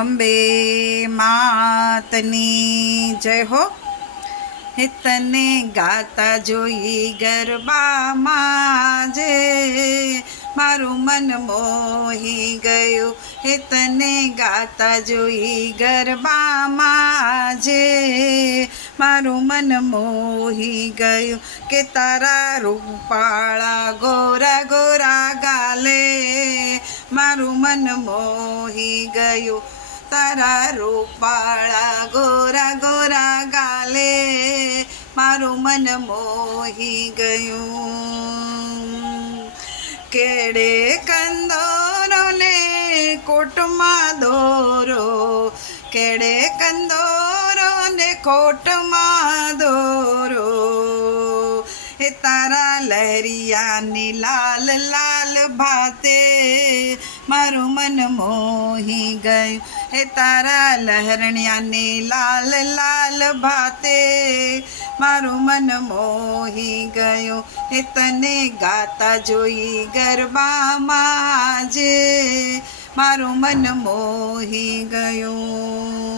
અંબે માતની જય હો. હે તને ગાતા જોઈ ગરબામાં જે મારું મન મોહી ગયું. હે તને ગાતા જોઈ ગરબામાં જે મારું મન મોહી ગયું. કે તારા રૂપાળા ગોરા ગોરા ગાલે મારું મન મોહી ગયું. તારા રૂપાળા ગોરા ગોરા ગાલે મારું મન મોહી ગયું. કેડે કંદોરો ને કોટમાં દોરો, કેડે કંદોરો ને કોટમાં દોરો. હે તારા લહેરિયાની લાલ લાલ ભાતે મારું મન મોહી ગયું. હે તારા લહેરણિયાની લાલ લાલ ભાતે મારું મન મોહી ગયું. હે તને ગાતા જોઈ ગરબામાં જે મારું મન મોહી ગયું.